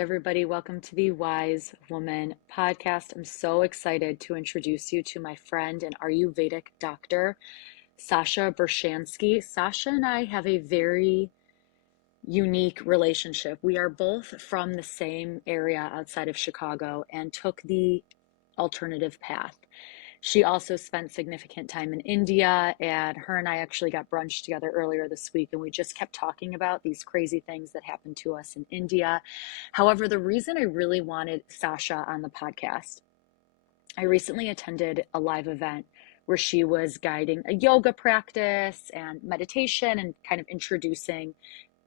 everybody. Welcome to the Wise Woman podcast. I'm so excited to introduce you to my friend and Ayurvedic doctor, Sasha Bershadsky. Sasha and I have a very unique relationship. We are both from the same area outside of Chicago and took the alternative path. She also spent significant time in India, and her and I actually got brunch together earlier this week, and we just kept talking about these crazy things that happened to us in India. However, the reason I really wanted Sasha on the podcast, I recently attended a live event where she was guiding a yoga practice and meditation and kind of introducing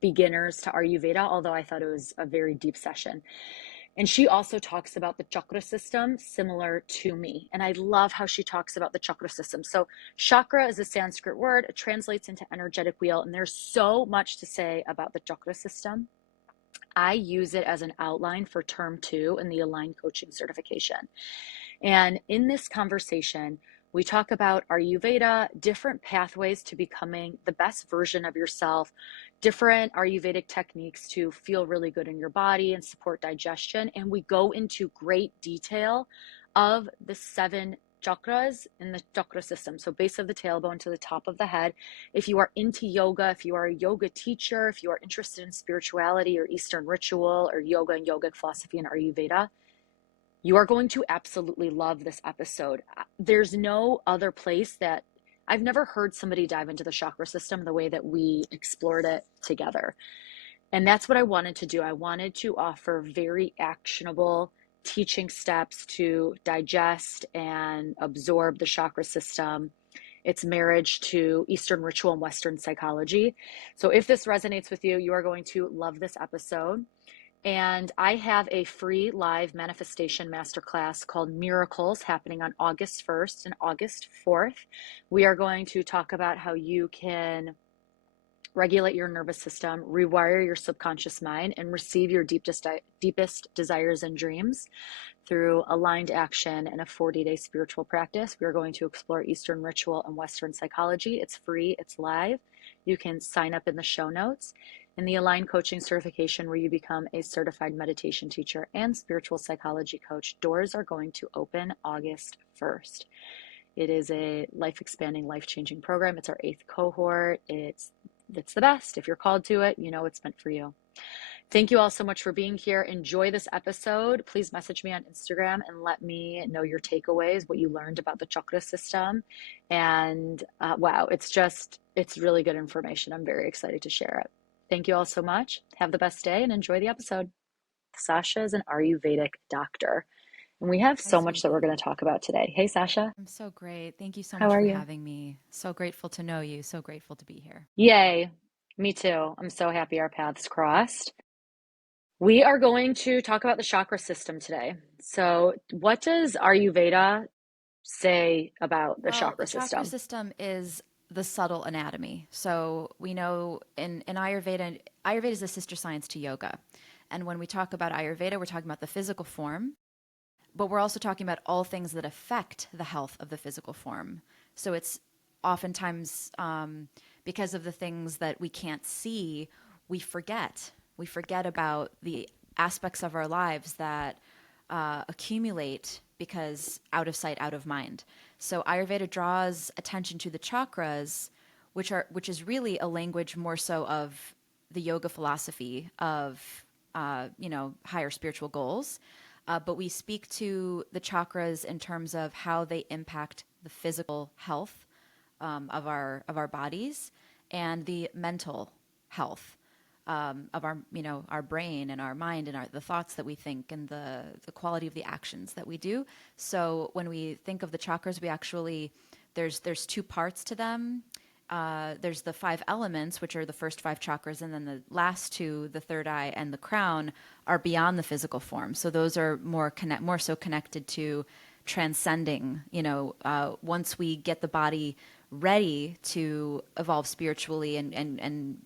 beginners to Ayurveda, although I thought it was a very deep session. And she also talks about the chakra system similar to me. And I love how she talks about the chakra system. So chakra is a Sanskrit word. It translates into energetic wheel. And there's so much to say about the chakra system. I use it as an outline for term 2 in the Aligned Coaching certification. And in this conversation, we talk about Ayurveda, different pathways to becoming the best version of yourself, different Ayurvedic techniques to feel really good in your body and support digestion. And we go into great detail of the 7 chakras in the chakra system. So base of the tailbone to the top of the head. If you are into yoga, if you are a yoga teacher, if you are interested in spirituality or Eastern ritual or yoga and yogic philosophy and Ayurveda, you are going to absolutely love this episode. There's no other place that I've never heard somebody dive into the chakra system the way that we explored it together. And that's what I wanted to do. I wanted to offer very actionable teaching steps to digest and absorb the chakra system, its marriage to Eastern ritual and Western psychology. So if this resonates with you, you are going to love this episode. And I have a free live manifestation masterclass called Miracles happening on August 1st and August 4th. We are going to talk about how you can regulate your nervous system, rewire your subconscious mind, and receive your deepest desires and dreams through aligned action and a 40-day spiritual practice. We are going to explore Eastern ritual and Western psychology. It's free, it's live. You can sign up in the show notes. In the Aligned Coaching certification, where you become a certified meditation teacher and spiritual psychology coach, doors are going to open August 1st. It is a life-expanding, life-changing program. It's our 8th cohort. It's the best. If you're called to it, you know it's meant for you. Thank you all so much for being here. Enjoy this episode. Please message me on Instagram and let me know your takeaways, what you learned about the chakra system. And wow, it's really good information. I'm very excited to share it. Thank you all so much. Have the best day and enjoy the episode. Sasha is an Ayurvedic doctor, and we have Hi, so much that we're sweetie. going to talk about today. Hey, Sasha. I'm so great. Thank you so How much are for you? having me. So grateful to know you. So grateful to be here. Yay. Me too. I'm so happy our paths crossed. We are going to talk about the chakra system today. So, what does Ayurveda say about the Well, the chakra chakra system? system is the subtle anatomy. So we know in Ayurveda, Ayurveda is a sister science to yoga. And when we talk about Ayurveda, we're talking about the physical form, but we're also talking about all things that affect the health of the physical form. So it's oftentimes because of the things that we can't see, we forget. We forget about the aspects of our lives that accumulate because out of sight, out of mind. So Ayurveda draws attention to the chakras, which is really a language more so of the yoga philosophy of higher spiritual goals. But we speak to the chakras in terms of how they impact the physical health of our bodies and the mental health of our brain and our mind and the thoughts that we think and the quality of the actions that we do. So when we think of the chakras, we actually there's 2 parts to them. There's the 5 elements, which are the first 5 chakras, and then the last 2, the third eye and the crown, are beyond the physical form. So those are more so connected to transcending. Once we get the body ready to evolve spiritually and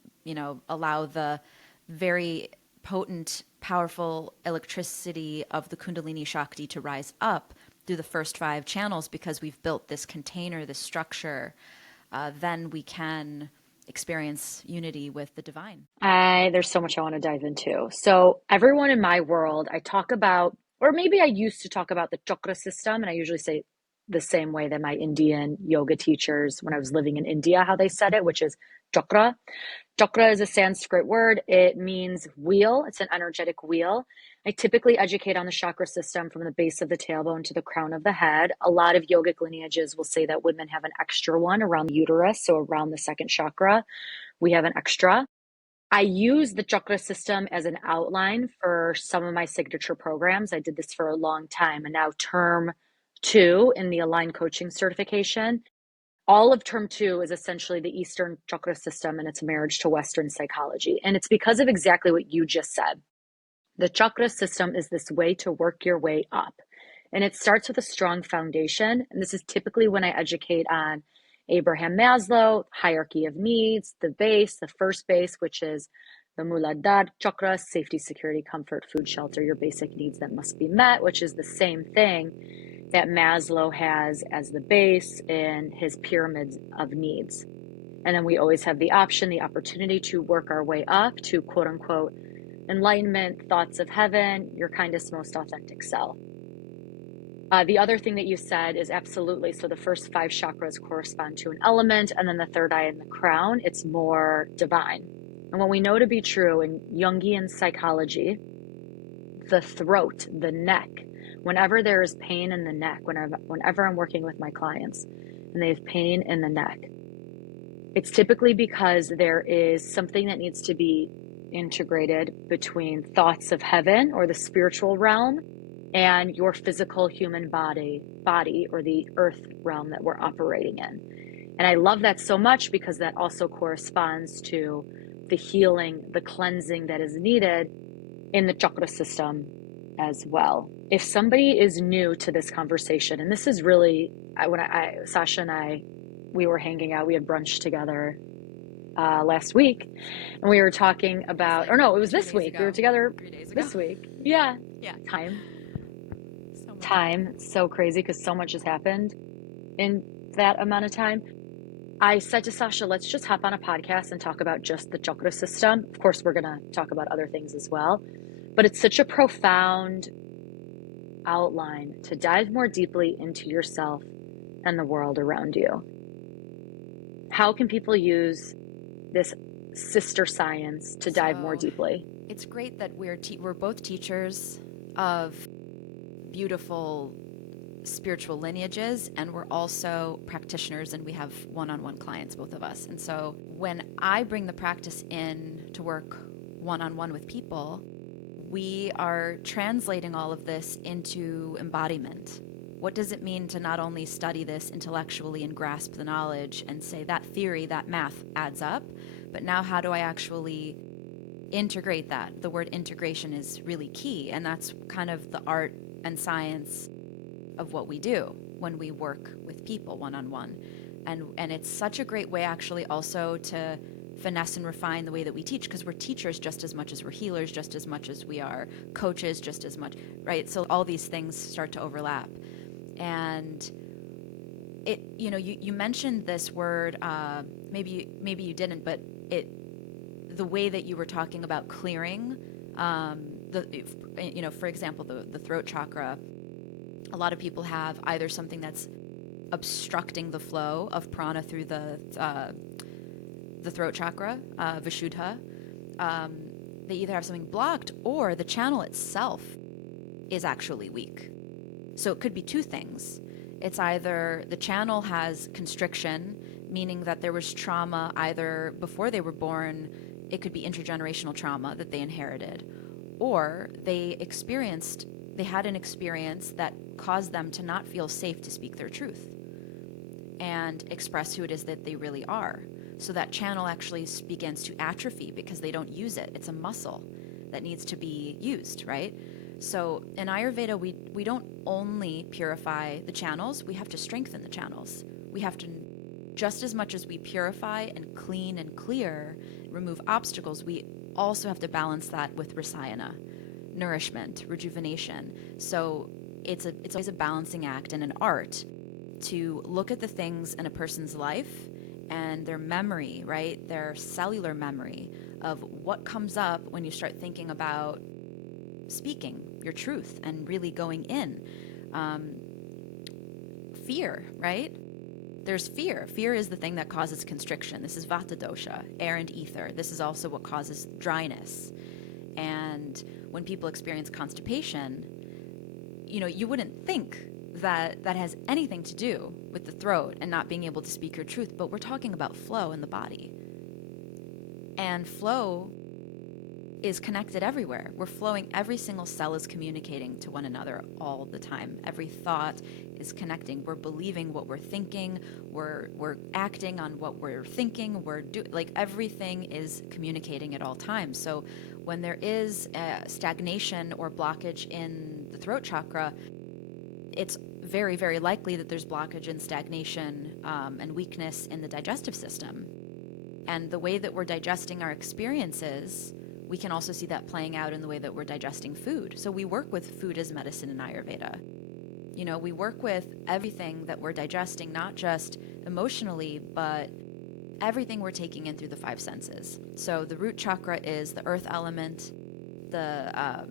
allow the very potent, powerful electricity of the Kundalini Shakti to rise up through the first 5 channels, because we've built this container, this structure, then we can experience unity with the divine. There's so much I want to dive into. So everyone in my world, I talk about, or maybe I used to talk about the chakra system, and I usually say the same way that my Indian yoga teachers, when I was living in India, how they said it, which is chakra. Chakra is a Sanskrit word. It means wheel. It's an energetic wheel. I typically educate on the chakra system from the base of the tailbone to the crown of the head. A lot of yogic lineages will say that women have an extra one around the uterus, so around the second chakra, we have an extra. I use the chakra system as an outline for some of my signature programs. I did this for a long time, and now term 2 in the Align Coaching certification. All of term 2 is essentially the Eastern chakra system and its marriage to Western psychology. And it's because of exactly what you just said. The chakra system is this way to work your way up. And it starts with a strong foundation. And this is typically when I educate on Abraham Maslow, hierarchy of needs, the base, the first base, which is the Muladhara chakra, safety, security, comfort, food, shelter, your basic needs that must be met, which is the same thing that Maslow has as the base in his pyramids of needs. And then we always have the option, the opportunity to work our way up to quote unquote enlightenment, thoughts of heaven, your kindest, most authentic self. The other thing that you said is absolutely. So the first 5 chakras correspond to an element, and then the third eye and the crown, it's more divine. And what we know to be true in Jungian psychology, the throat, the neck, whenever there is pain in the neck, whenever I'm working with my clients and they have pain in the neck, it's typically because there is something that needs to be integrated between thoughts of heaven or the spiritual realm and your physical human body or the earth realm that we're operating in. And I love that so much because that also corresponds to the healing, the cleansing that is needed in the chakra system as well. If somebody is new to this conversation, and this is really, Sasha and I, we were hanging out, we had brunch together last week, and we were talking about, or no, it was this week. We were together 3 days ago. this week. Yeah. Yeah. Time. So crazy because so much has happened in that amount of time. I said to Sasha, let's just hop on a podcast and talk about just the chakra system. Of course, we're going to talk about other things as well, but it's such a profound outline to dive more deeply into yourself and the world around you. How can people use this sister science to dive more deeply? It's great that we're both teachers of beautiful spiritual lineages, and we're also practitioners, and we have one-on-one clients, both of us. And so when I bring the practice in to work one-on-one with people, we are translating all of this into embodiment. What does it mean to not only study this intellectually and grasp the knowledge and say that theory, that math adds up, but now how do I actually integrate that? The word integration is really key, and that's kind of the art and science of what we do when we work with people one-on-one. And it's such a great way actually also to finesse and refine the way that we teach, because we're teachers just as much as we're healers, just as much as we are coaches, just as much, right? So all these things start to overlap. And it, you mentioned this word, maybe you didn't, but the way that you were talking about clearing, for example, the throat chakra, a lot of people have either something that's obstructing the flow of prana through the throat chakra, Vishuddha. They either have something blocked or the channel itself is actually weak. So it could be 2 things. It's either the channel has constriction, meaning that there was trauma either before they were born, it could be intergenerational trauma that they inherited, or they had an experience that caused them to not feel safe to speak their truth and express who it is that they really are. So that channel actually begins to atrophy because they don't use it. It's a muscle that needs to be used, right? So in Ayurveda, we don't only purify the channels, we have to strengthen the channels. We have to, just as much as we purify and clean and clear, remove obstacles, we also have to balance that with rasayana, nourishment, rejuvenation. So it's always a balancing act and an art to look at the things in a person's life and their memory, right? Their cellular memory of what comes up when you start thinking about speaking your truth and really going in. Um, Fear, right? There's fear. Fear is the thing that causes constriction. This is vata dosha, air and ether. This is also what causes dryness. And when people experience constipation, you wouldn't think that that has anything to do with the throat and not being able to speak your truth, but we're talking about flow in the body. And flow is connected everywhere. We're flowing. Every single cell is communicating to one another all the time. Every thought is connecting. We're believing what we're thinking. We're acting on what we're thinking. Like everything is communicating at all times. So when there is a stagnation or blockage in the throat chakra, it's very, very likely that there's blockage and stagnation and weakness in the digestive system. And the way that we're digesting our experiences, we can also see that playing out in the way that we're digesting food. So we work with food as medicine in Ayurveda. We work with everything that we're digesting, not just emotionally, but everything we're taking in through the five senses. So the root chakra is the earth element, the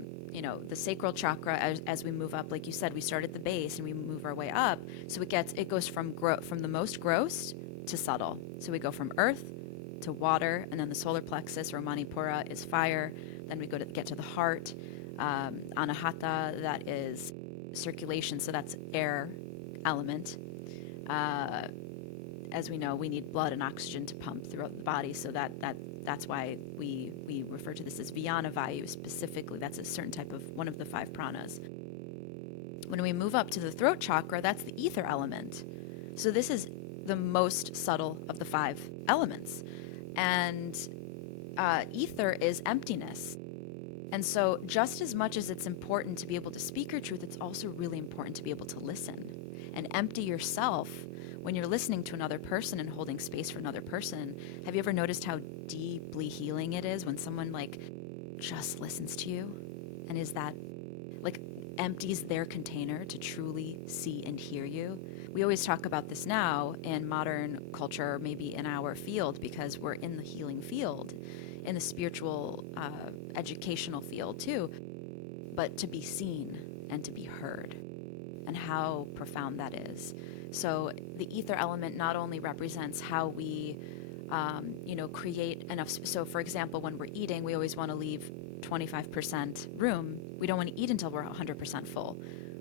sacral chakra. As we move up, like you said, we start at the base and we move our way up. So it goes from the most gross to subtle. So we go from earth to water, and then the solar plexus or manipura is fire. Then we get to the heart, anahata, that is circulation, so that's air element. As we know, we need blood and oxygen to pump throughout the body, so that's why we refer to this as Vyana Vayu specifically. That's a certain type of one of the five pranas. When we move up to the throat chakra, that's the ether element. So this is the most subtle of the five elements. And ether is emptiness. And so just as much as it's important to be able to speak your truth, it's also really important to be able to listen and empty yourself when you're listening to another person and holding space for another person. Have you ever noticed how deeply healing it is when someone just listens to you and is that empties their container to truly see and hear you? We always talk about this now in modern culture, maybe in our field, because we're in the healing field, in the spiritual, educational field too, but to be seen and to be heard, and how profound that is. So the ether element not only represents how we, create enough. So for example, when we're eating, we always want to leave 25% room. We don't want to eat until we're 100% full.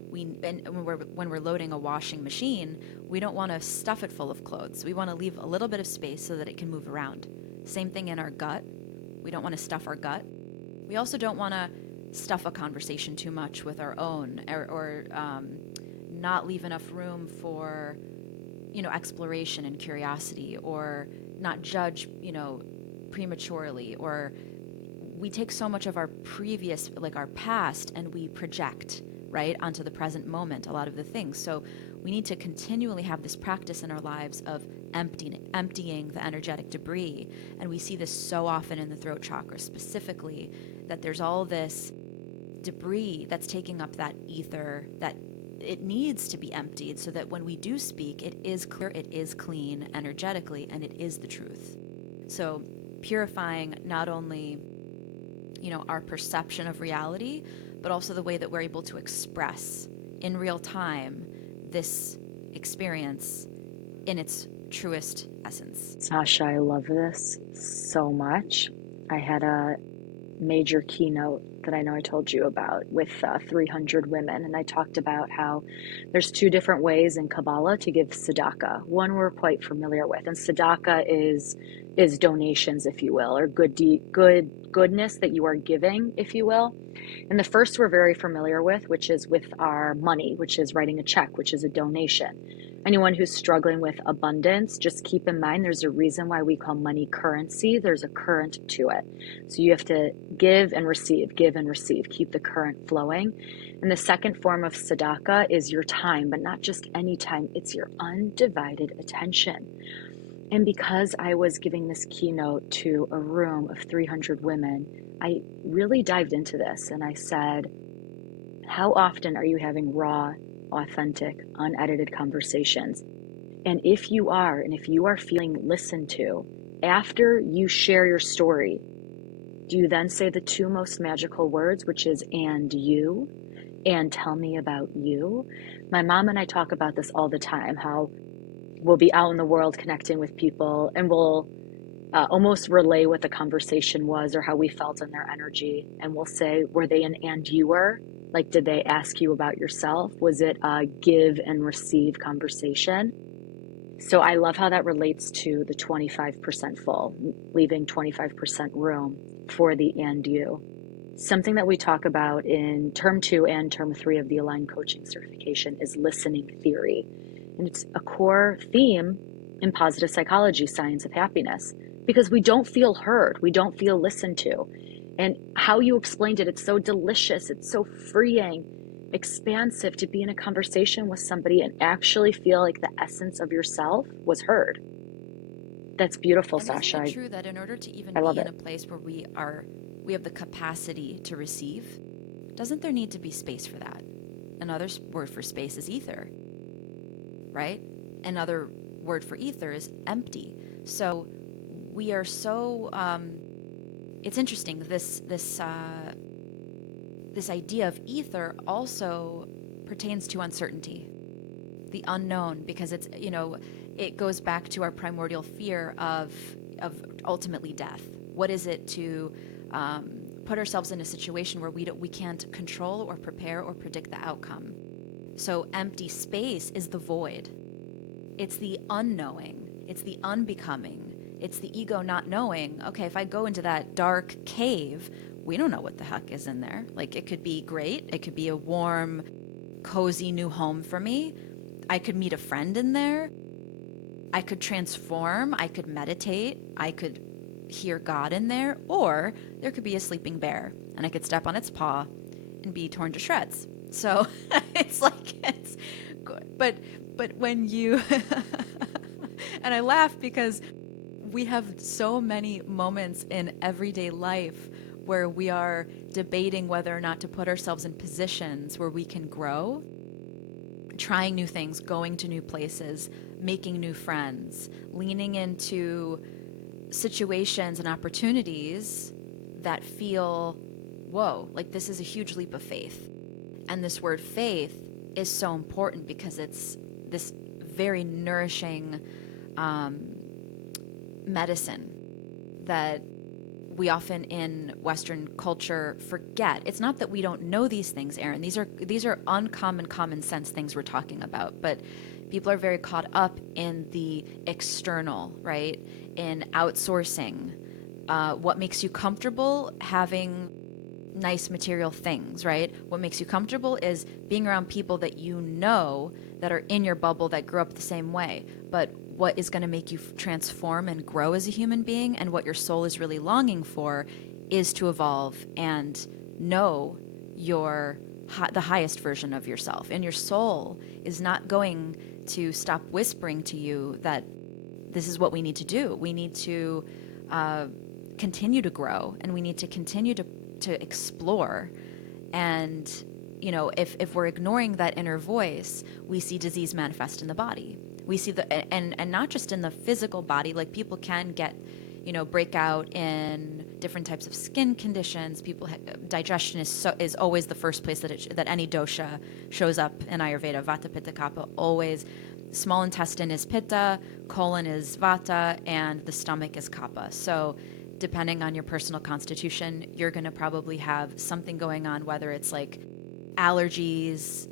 When we're loading a washing machine, we don't want to stuff it full of clothes. We want to leave a little bit of space so that it can move around. Same thing in our gut. We don't want to stuff our gut. We also don't want to stuff a conversation too much with our own, or not leave enough room for, exploration and curiosity, or not judge, prematurely, or we take so much of our previous, our past, and we project right onto the present moment a lot of the things. So we need to continually have this practice in our lives of emptying the energetic debris. And we see this so often in the throat chakra specifically, that there's all this debris that's taking up that ether that it needs to be emptied, so that when we do speak, it is clear, it is clean energetically, and it is the truth. So purifying not only our perception of reality, but also the way that we're able to express in real time this experience in its truest essence. Sasha, I love this so much. I had a major keynote that I know I told you about with 300 women, and I talked about how there's two different ways in Kabbalah to give tzedakah. One we're quite familiar with, and tzedakah is donations, if you will, or goodness that you are giving, if you will. And the first we're very familiar with, which is with our money, which is writing a check, which is a donation. Anyone who's struggling with abundance, just keep in mind there's a reason why we call money currency. There's a current to it. So you have to give and receive, keep the current flowing. And the second form of tzedakah is your time, but not just any time, it's your undivided attention. And because I was giving this keynote to a room of 300 women, I really dived into this, and I said, how often are you having raw, authentic, unedited conversations? And if you are, and if you are feeling listened to, after you share your story, do you then say the two most magical words, which is, and you, and tell me about you? My mom and I talk about this all the time, how we'll be out in the world connecting with people and we'll almost relay what the conversation was or how we felt in their energy. And we'll say, were they an and you were? Like, did they ask you about yourself? Was it a give and receive conversation? So I love how that relates to the 25% full, leaving 25% room for the and you. Something that we talk about in term 2 and term 3 of the Aligned Coaching Certification is listening theory. And it's a core theme in positive psychology, science of happiness, because we don't feel heard, we don't feel listened to. And how you explained it, it's so delicious, it's so freeing, expansive to be in a conversation with somebody and actually feel like the essence of yourself was heard. That's beautiful, And Sasha. isn't it true that in order to even I love be in it. a place where we have the capacity to receive, doesn't there need to be space for that? Another word for space is ether, right? Another word for ether is empty. So we are so it's interesting, this idea of ether also pertains to uncertainty, the unknown, because it's, it goes back to our primordial fear of ultimately death. What is it to put ourselves in a situation where we can't control or prepare or predict the outcome? So empty space is the void. It's the unknowing. It's the unbecoming. It's the ego not knowing, okay, if I go into that dark cave, we don't know what the heck is in there. Like, it could be great. It could be a warm, cozy new home for me. I could meet a friend in there. I could transform. I could meditate. I could hear God in there. Or there could be a sleeping bear and I could step on its paw and be torn to shreds. So it's like, it's good. But when you, and I laugh because we have so many moments in everyday life where we are debating whether or not to put ourselves in positions where we can grow, trying new things, going to new places, making new friends, leaning into situations and opportunities that feel, whoa, like this is a huge leap of faith. And this word faith is so important because it's this very nourishing medicine that we often in Western culture forget. It's not that we don't know these things, Erin. These are uncommon, common sense things we're talking about. But people are very caught up in the external, right? In outsourcing. What makes you comfortable? Having nice material things, right? What makes you comfortable is being around people that you know that are in your bubble that grew up the same way. But what is going to make you transform and grow as a human being, and what your soul is really longing for, is to evolve and know the highest version of yourself. And your soul is not going to stop whispering to you that this is what we need to do. We need to continue to grow, and we need to continue to explore. And if we're ignoring that inner voice, we see disease manifest in the body. We see and not just in the physical body, like people can get, break out in different types of skin conditions. Digestion is always the first place that any dosha shows up in Ayurveda. Vata, Pitta, Kapha, always. Small intestine is Pitta, colon is Vata, and the stomach is Kapha. So depending on your personal constitution, you're going to probably have something going on, whether it's like allergies,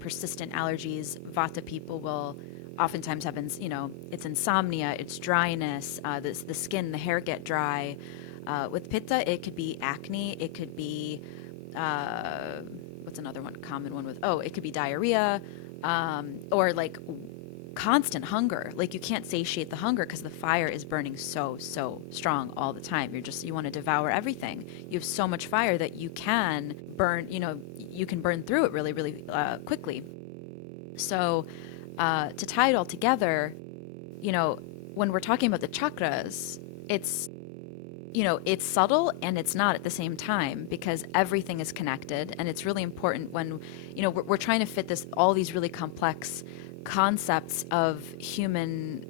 persistent allergies. Vata people will oftentimes have, it's insomnia, it's dryness, the skin, the hair get dry. With Pitta, it could be acne, it could be, what's another one, common one with, it could be diarrhea, or like constant hunger. Like you can't satiate the hunger because the fire is burning so strong all the time. You want to devour everything. You have so much fire that you can burn, you can burn through it really, really quickly. So to tie it all together, when we're talking about the chakras, it's subtle and it's not at the same time, because everything is connected. And it's really important when, we're trying to fit all these really complex concepts of human,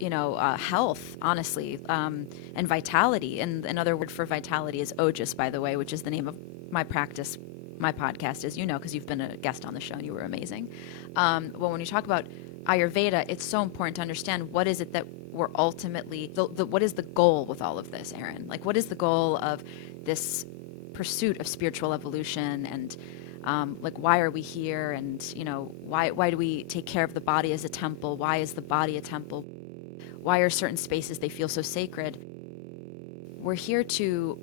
health, honestly, and vitality. And another word for vitality is ojas, by the way, which is the name of my practice, my podcast, as you know, because you've been a guest on the show and you were amazing. Well, when you talk about Ayurveda, it's so important to understand what is it that we're ultimately, what is the goal with all of this, Erin? Like, what is the goal of this pursuit of spiritual evolution, and like, why are we here, and why do we take care of the body as a temple? Why is the body a temple? Why are certain spaces, they feel so sacred? We're here to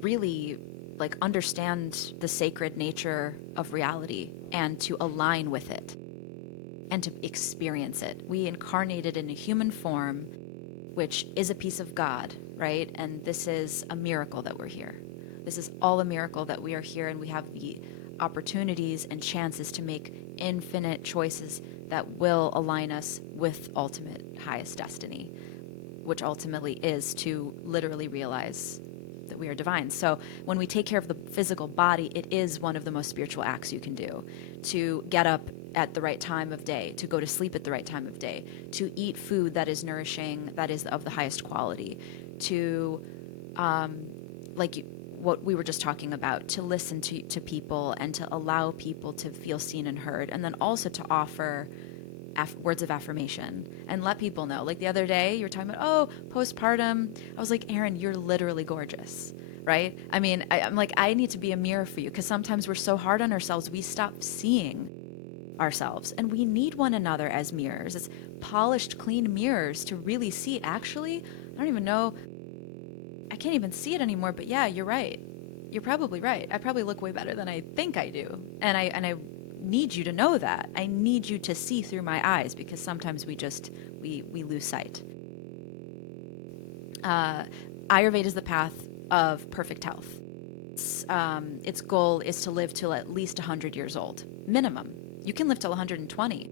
really like understand the sacred nature of reality and to align with it and to experience it. We incarnated in a human form, which is a piece of God, right? And this is a miracle that we're here. This is all a miracle that we are here, and we have the opportunities and chances to make infinite choices that will align us with ultimate highest destiny, which ultimately is to literally realize that we are divine. So when we take care of the physical body, it is one of the most spiritual acts you can do. To get up at the right time of day, to go to sleep at the right time of day, to eat food that is nourishing, that is of the highest quality, to like what we were just talking about, to listen to people and to allow people to feel seen and heard, and then also to offer words of affirmation and let people know. Like the other day, you were talking about, oh, postpartum. I was like, Erin, you're literally gorgeous, right? I mean, I'm like, I need to be a mirror for you, because sometimes we're so hard on ourselves, we stop seeing ourselves, and we need one another as mirrors. It's polished, clean mirrors to really see. Actually, I don't even know, I can't even see it anymore, but yeah, you're right. You're probably right. I probably look way better than I think I do. And I need you to know that. I need you to see through my eyes, because sometimes we lose sight. Ayurveda is the path of perfect health. Its goal is to live till at least 100 years old, minimum. You can live till 120.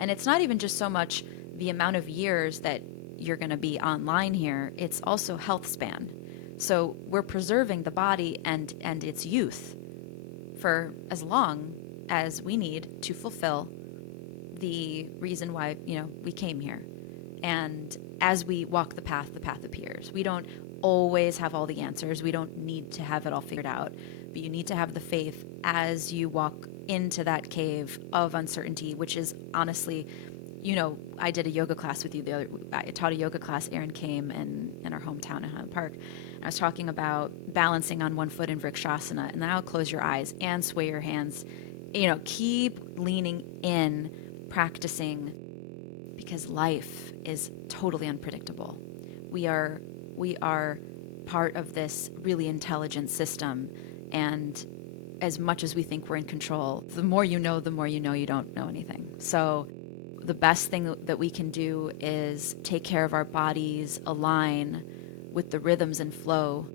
And it's not even just so much the amount of years that you're going to be online here, it's also health span. So we're preserving the body and its youth for as long as we need to fulfill the reason why, we came here. And as we walk the path appears. We don't always have all the answers. We don't need to have it all figured out. But you need to have the faith as you walk into that cave of uncertainty, which is honestly, I did a yoga class with you I taught a yoga class. Erin came in our hometown in Highland Park. I was talking about balancing on one foot in Vrikshasana, and then I'll close your eyes and sway your hands. Keep leaning in, practicing, because life is totally unpredictable. We are part of this really intelligent system, and as much as we think we're in control, the more you know you don't know anything. So the best thing that we can do is take care of our bodies, align with the rhythms and flow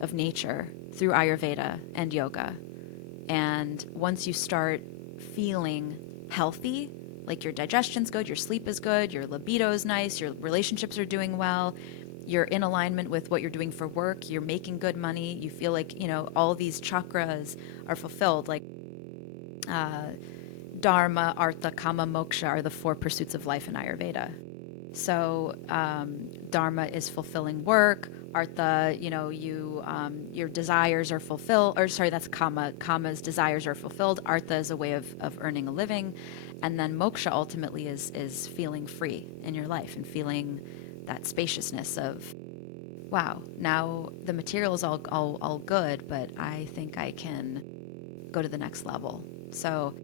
of nature through Ayurveda and yoga. And once you start feeling healthy, like your digestion's good, your sleep is good, your libido is nice, your relationships are doing well, you're in alignment with what you're doing for work, you're making good money, you feel like, all these chakras are fulfilled, like Dharma, Artha, Kama, Moksha are the 4 pursuits of life in Ayurveda. So Dharma is fulfilling work. Artha, your desires are fulfilled. Or sorry, that's Kama. Kama's desires are fulfilled. Artha is a way of earning a living. And then Moksha ultimately is feeling free in your life and feeling that spaciousness of, wow, now the material is all good, but I think I can go to the next level. So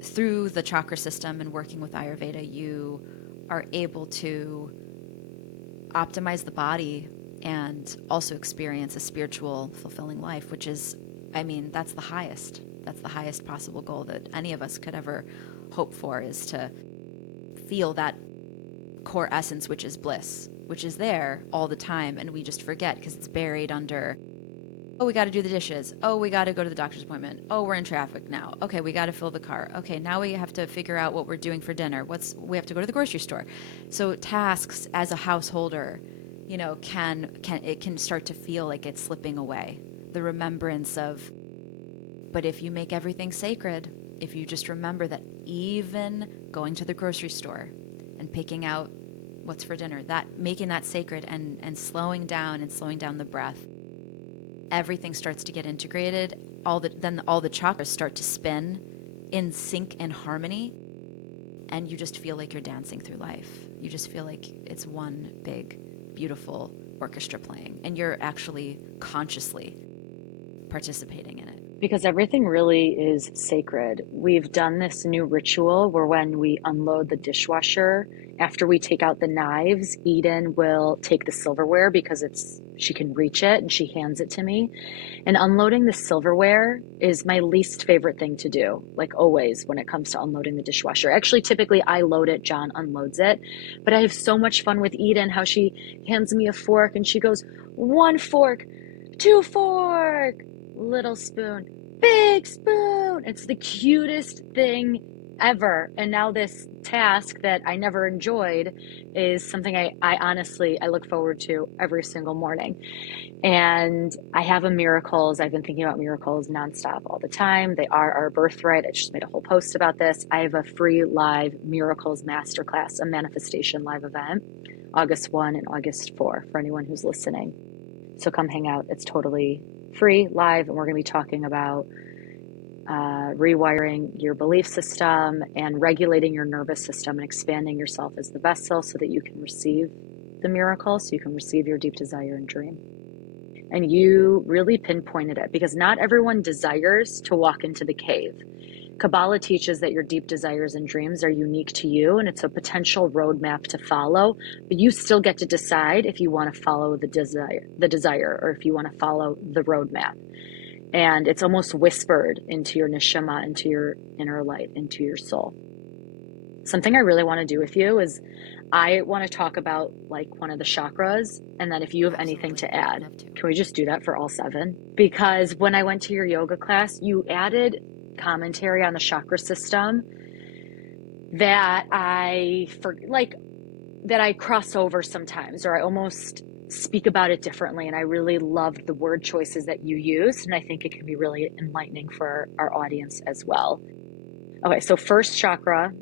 through the chakra system and working with Ayurveda, you are able to optimize the body and also experience a spiritual, fulfilling life, which is, that's the highest. That's the highest possible goal that any of us could ever hope for, is to feel that core essence, which is bliss, which is there all the time, and we just forget because it's buried under, oh, we got to do the dishes. Oh, we got to go to the doctor's appointment. Oh, we're in traffic now. Okay, we got to fill the car. Okay, now we have to figure out what we're doing for dinner. We have to go to the grocery store. So tasks as a householder, can start to feel like it's slipping away. The remembrance of, but if you make everything sacred, if you just remember that even going to the grocery store and picking out what's for dinner, that making that sacred and slowing down the breath, everything starts to get integrated. Then all the chakras start to spin in sync and harmony, and you just feel like you're dancing through life. You just feel like it's one big, beautiful orchestra playing, and you're actually consciously participating in it. Because everything really is sacred. We've done this new ritual where when we unload the dishwasher, after we take out the knives, Eden will take the silverware because she can reach it, and she hands it to me. And unloading the silverware is my least favorite thing to do, like always when it comes to unloading the dishwasher. Actually, typically I load it, John unloads it. But I have so much fun with Eden, how she hands me a fork and she goes, 1 fork, 2 fork, little spoon, big spoon. It's the cutest thing ever. And now this task that I never enjoyed is something I honestly, I look forward to every single morning. And I have miracles. I've been thinking about miracles nonstop all the time. They are our birthright. I just made a whole post about this. I have a free live miracles masterclass, a manifestation live event, August 1 and August 4 for anyone who's listening. So come hang out. It's totally free, live, and we're going to be talking about rewiring your belief system and regulating your nervous system and expanding yourself as the vessel so that you can receive the miracle, so you can receive your deep desire and dream. And you really pinpointed it, because not everyone desires to walk into the cave. Kabbalah teaches that your deep desires and dreams are unique to you, and it's a potential roadmap to follow, but you still get to decide if you want to follow the desire, or if you want to follow the roadmap. And it's almost whispered into your neshama, into your inner light, into your soul. Something I really want to do with you is I want to talk about like one of the chakras, and then if you have anything to add, can we just do that for all 7? Because when I went to your yoga class, you added commentary on the chakra system that I cross over sometimes, or I almost speak about it differently. And I really loved the word choices that you used, and I think it can be really enlightening for our audience as well. Okay, so first chakra,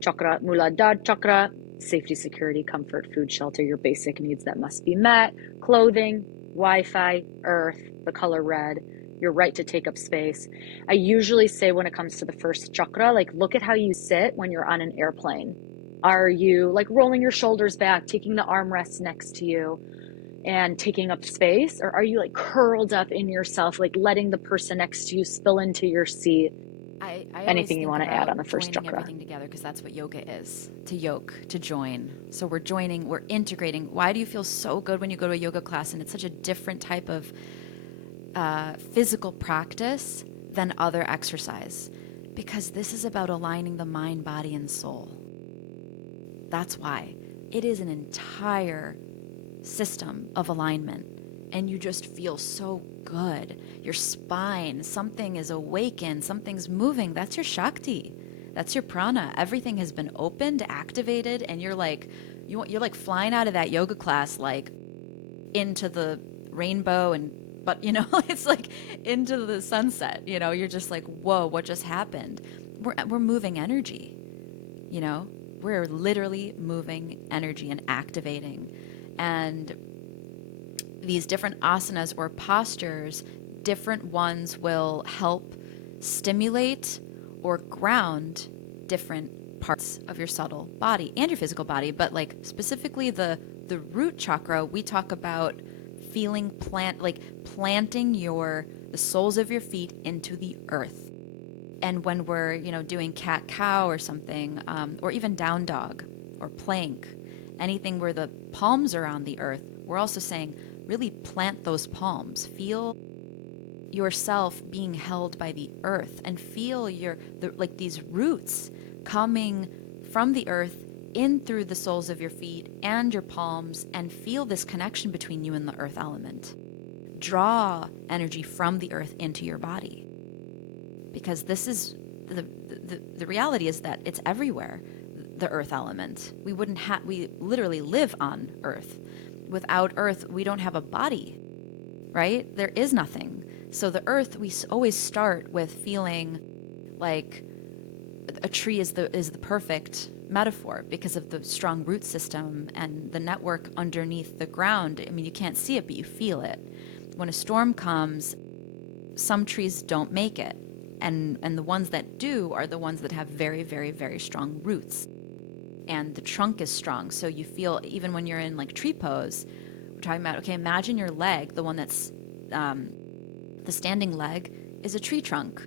Muladhara chakra, safety, security, comfort, food, shelter, your basic needs that must be met, clothing, Wi-Fi, earth, the color red, your right to take up space. I usually say when it comes to the first chakra, like look at how you sit when you're on an airplane. Are you like rolling your shoulders back, taking the armrests next to you and taking up space? Or are you like curled up in yourself, like letting the person next to you spill into your seat? I Anything you want to add on the first chakra? Everything together, because that's what yoga is, to yoke, to join. So we're joining, we're integrating. Why do you feel so good when you go to a yoga class and it's such a different type of physical practice than other exercise? Because this is about aligning the mind, body, and soul. That's why. It is an entire system of alignment, and you just feel so good. Your spine, something is awakened, something's moving. That's your Shakti. That's your prana. Everything has been opened, activated, and you're like flying out of that yoga class like into the rainbow, but it's like into the sunset. You're just like, whoa, what just happened? We're moving energy. We're literally moving energy and activating. And these different asanas or postures, different ones will help stimulate or ground different parts of your subtle body and your physical body. But like specifically the root chakra, we talk about feeling planting the soles of your feet into the earth. And when we're, doing cat-cow or something, or even down dog or plank, anything where the palms are on the earth, we're also saying really plant those palms. Feel yourself being held by the earth, and feel these roots coming from the earth in through the soles of your feet and your palms, and feel this connection between you and the earth element. Draw energy from the earth into your body, because this is the reality is that it's everywhere. The earth element. We literally live on earth. Without earth, we don't have a body, right? There is nothing. So the earth, we always start with feeling like a tree is the perfect metaphor because of the strong root system and the network underneath the ground. I mean, you can't see it, but you feel it. When a storm comes, some trees don't make it. And the ones that do are the ones that have very, very, very strong roots. And the trunk is strong. So you feel, even when you're in like tree pose, we're talking about, okay, imagine your leg, the one that's the standing leg, is a tree trunk,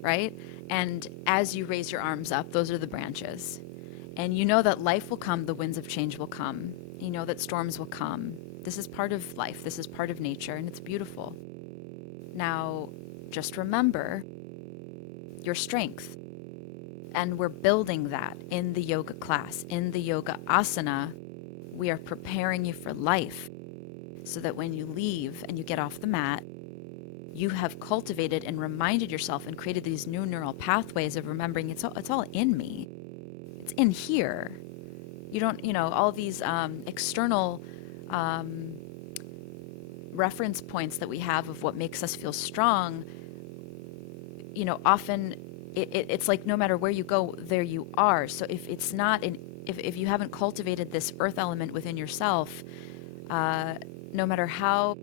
right? And as you raise your arms up, those are the branches. And you know that life will come, the winds of change will come. You know that storms will come. This is part of life. This is part of nature, and it's beautiful. Now, just remember your strength. And we're building that in the yoga class, in the yoga asana. We are preparing you for life so that when you leave and you get off the mat, you have cultivated and reminded yourself and created these new neural pathways of remembering it's all in me. It's in here. You don't, all these external reference points that we have of what makes us feel strong, often it's like no matter where you go, there you are. So if it's not if you haven't cultivated this earth element within yourself, no matter how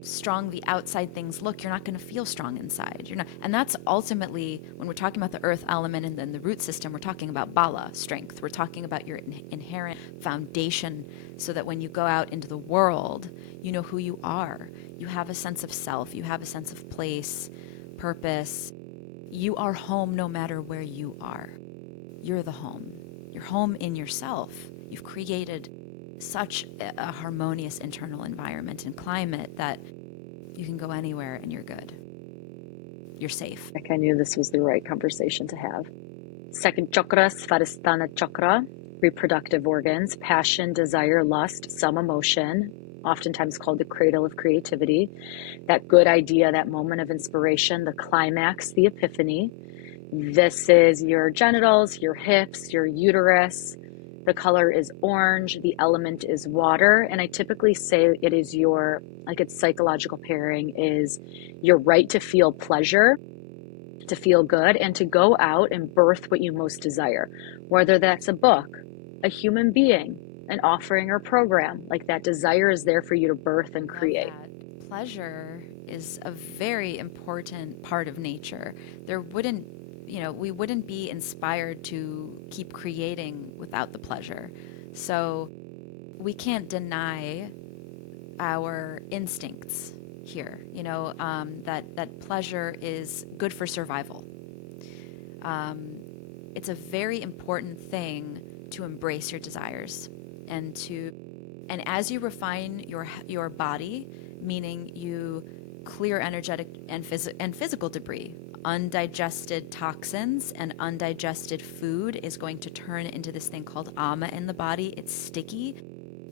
strong the outside things look, you're not going to feel strong inside. You're not, and that's ultimately when we're talking about the earth element and then the root system, we're talking about bala, strength. We're talking about your inherent foundation, so that when you go out into the world, you know who you are. You have a sense of self. You have a sense of place, purpose. You are home no matter where you are. You're the home. You're home in yourself. You've created such a harmonious internal environment and climate that you can go anywhere and you're good. You're safe. I knew this was the right conversation to have. Second chakra, Svadhisthana chakra, reproductive organs, passion, desire, lust, some emotion, oftentimes called the cradle of creativity, that good idea, that moment of inspiration, the climax, the epiphany. This is your genitals, your hips, your uterus. The color is orange. The element is water. And I typically say it is its psychological pairing is your right to feel pleasure, to feel good, and to go out and birth what you most desire. Whether that's a book, a human being, an offering or program, like that desire is there for you to birth and create. Pleasure is a very important part of nature. We wouldn't be inspired to keep creating without the pleasure. So we can't deny our instincts here, that pleasure is good for survival. It's a very important thing to embrace your desires and as you refine your body, meaning you clear energetic and physical debris. Undigested toxins and undigested food is going to turn into this thing called ama in the body. It's sticky.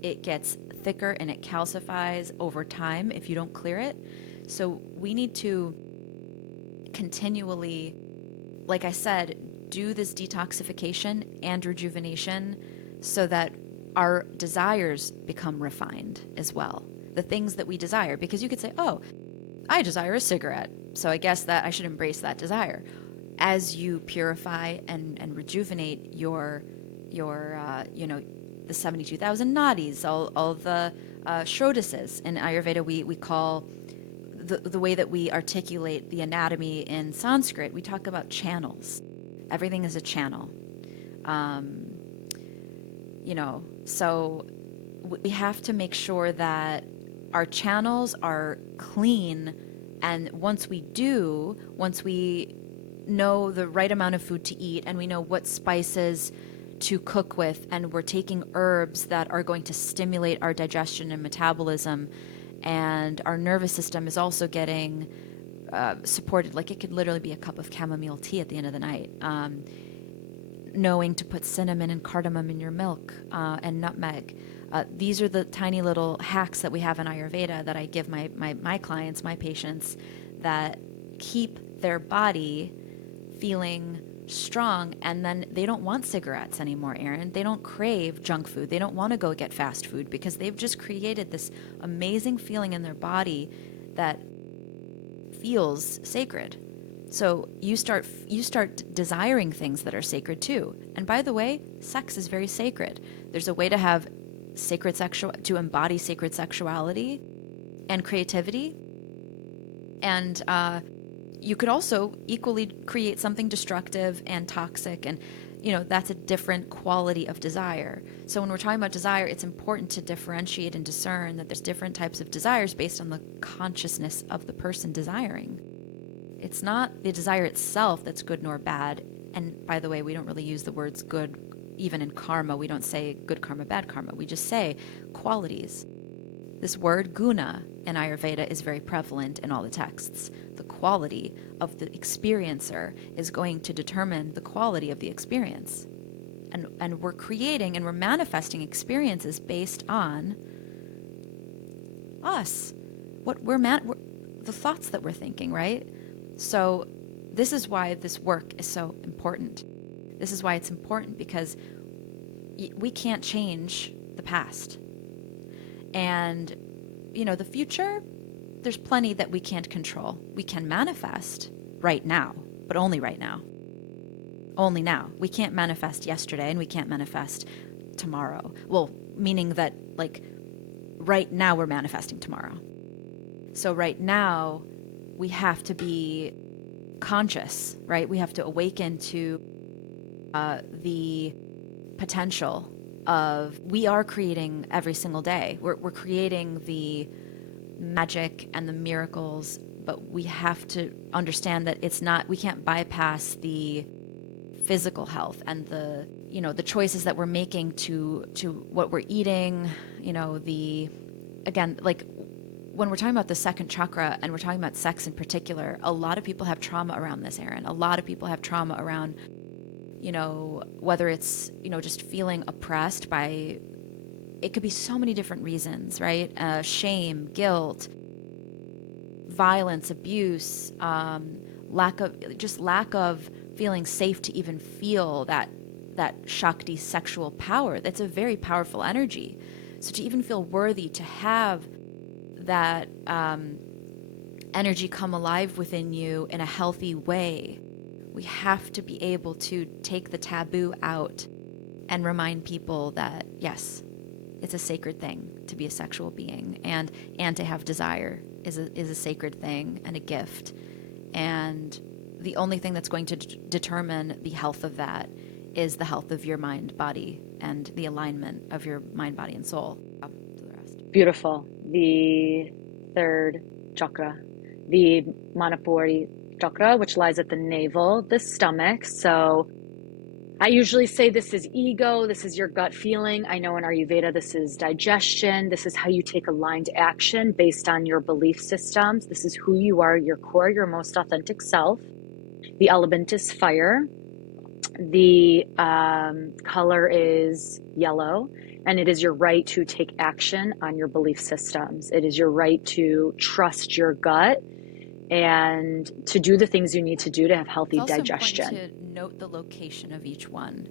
It gets thicker and it calcifies over time if you don't clear it. So we need to continually, like I said, do this detoxification and rejuvenation so that our desires become refined as well. The things that we desire, because you could say, oh, I desire a cigarette, so I guess that I should embrace that desire. As you purify and rejuvenate your the 72,000 nadis, all the Shrodases. In Ayurveda, we call the way that we articulate the anatomy in Sanskrit, we talk about channels. Everything is a channel. So we have to make sure that our channels are clean, and once we know the right amount of food to eat, and we know what spices to cook with, and we're taking herbs that are going to stimulate our digestion and metabolism, and our nervous system is also getting supported. Like, it could literally be a cup of chamomile tea at the end of the night. Knowing to put cinnamon and cardamom in your milk and nutmeg. These are the tiny little hacks that we have in Ayurveda that I give my clients, my patients, that keep their body feeling strong, and then they don't want cigarettes anymore, Erin. They don't crave junk food. They don't want to go get fast food because they've just created this amazing feeling in their body that feels sacred. So you start desiring things that are sacred too. And by the way, sex is very sacred. There's a way to have to embody sacred sexuality and creativity. And you could also equally create something destructive and toxic, and that's a different quality of desire. So when we're talking about desire, it's important to differentiate and discern that there's different types of desires based on the consciousness of the person desiring. It's not the desire itself that's good nor bad. And by the way, we don't really use the words good. Even in karma, we don't say good karma, bad karma. We just say qualities. This word guna in Ayurveda is very prevalent in all the texts. The quality of the experiencer is going to determine the quality of the experience. And we're creating and we're manifesting experiences based on us. The thoughts that we're thinking, right? So this is why this work is so important. This is why it's important, because we can't change the past. And, the future, there's plenty that we can't control. We can manifest right now, but only right now. Only now. We can't manifest yesterday and we can't manifest tomorrow. Well, meaning that, right now we're manifesting tomorrow. So right now, we have to be conscious, right? We have to awaken to the potential of we are creating every single day. We're creating the magic and the miracles, but we have to understand that we can't bypass the physical health and the choices that we're making to what we're eating, when we're talking about the second chakra and we're talking about sex in particular, a lot of people have trauma around this, Erin. A lot of people have trauma around, whether it's, just feeling oppressed by, it could be so many different reasons, right? Shame, guilt, violence, abuse, lack of feeling safe to even feel that Shakti sexual power. That's a very powerful energy. So to even feel worthy to have that energy come alive within you in a healthy way, we have to be able to take the taboo out and remind people that, yes, it's a sacred thing to be a sexual being, and to have desire is a sacred thing and a gift. And the only thing that's going to determine the health of that is the health of your mind, body, and the alignment of your mind, body, and soul. Beautiful. The third chakra, the Manipuri chakra, which lies at the navel, the stomach. So I usually say this is ego, this is your gut feeling. I know in Ayurveda, this is digestion. This is how you take aligned action based on your belief systems. This is who you are, your core, your most authentic self. The element is fire. The color is yellow, and it is your right to take action on your belief systems. It is your right to trust your gut and to do the things you need to do to have healthy digestion. It's also important to note the location of each one.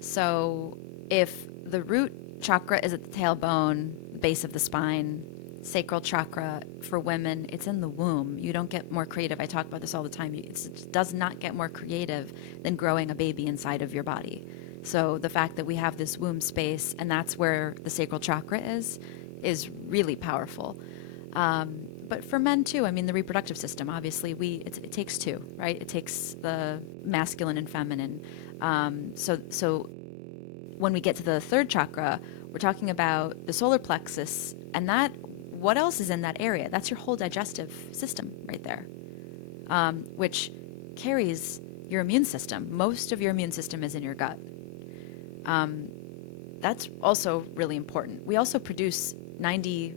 So if the root chakra is at the tailbone, the base of the spine, sacral chakra for women, it's in the womb. You don't get more creative. I talk about this all the time. It does not get more creative than growing a baby inside of your body. So the fact that we have this womb space, and that's where the sacral chakra is really powerful. But for men too, I mean, the reproductive system, obviously, it takes two, right? It takes the masculine and feminine. So when we get to the third chakra, we're talking about the solar plexus, and what else is in that area? That's your whole digestive system right there, which carries your immune system. Most of your immune system is in your gut. That's also really important. We also produce 90%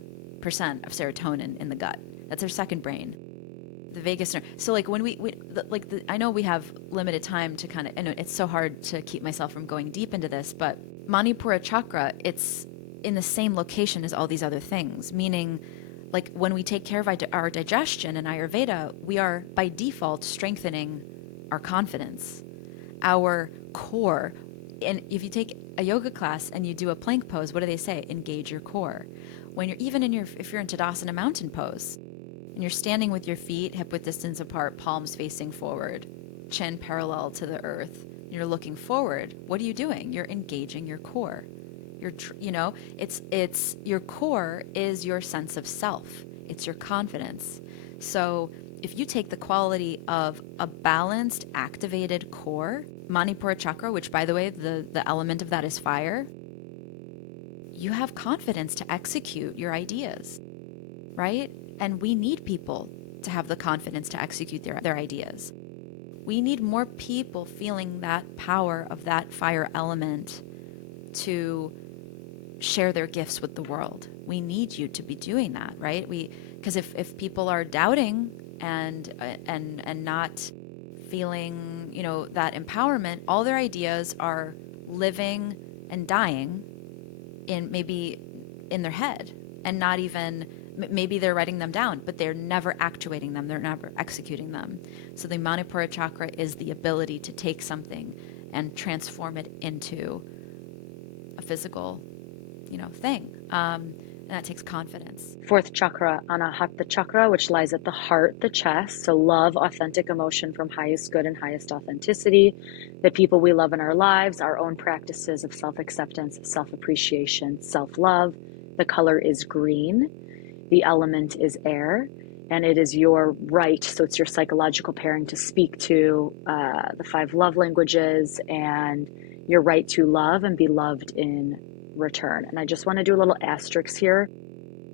of serotonin in the gut. That's our second brain, the vagus nerve. So I know we have limited time to kind of, and it's so hard to keep myself from going deep into this, but Manipura chakra, it's in the same location as all these other things, meaning when we take care of our digestion in Ayurveda, we are by default strengthening our confidence, our core. And if you take a yoga class and you do a plank pose, what do they say? Engage your core. When you're if you're in Tadasana mountain pose, And you're standing with your feet hip width distance apart, palms facing forward, chin parallel to the earth. You're looking forward. What are you doing? You're engaging your core. It's your core is your sense of self. It's your confidence. So if you take the quality of a balanced, activated core, Manipura chakra, which by the way, the element of that is fire, you have confidence to execute your ideas, right? And we need people to have the confidence to execute their ideas. We need more people feeling that power of that fire element to share their gifts with the world. We need you to be doing that, right? Because if people are doubting and not feeling, that empowerment, all their ideas are living and dying maybe in their head, and not even, maybe they're writing them down, but they're never actuating them, they're never executing them. So the Manipura chakra is the ability to take something and transform it into a physical thing. And that takes confidence. Fourth chakra, Anahata chakra, which lies at the heart, the chest. So love, authentic emotion from highest good and highest authenticity. The people we love in our lives, our own practices of self-acceptance, self-appreciation, self-love. The color is green. The element is air. And it is your right, so it's your psychological pairing, to speak to the 5 love languages and your right to love and be loved in return. And I just want to do a little asterisk here.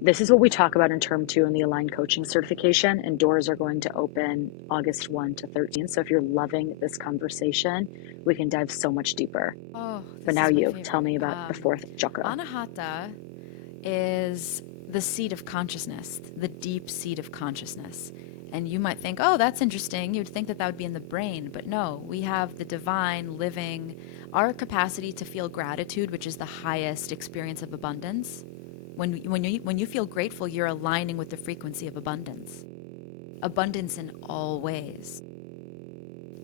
This is what we talk about in term 2 in the aligned coaching certification, and doors are going to open August 1 to 13. So if you're loving this conversation, we can dive so much deeper. Oh, But now you tell me about the 4th chakra. Anahata is the seat of consciousness, the deep seat of consciousness. And you might think, oh, that's interesting. You'd think that would be in the brain. But no, we have the divine living, our capacity to feel gratitude, which is the highest experience of abundance. When you feel grateful, you're aligning with the frequency of abundance. Abundance in all ways.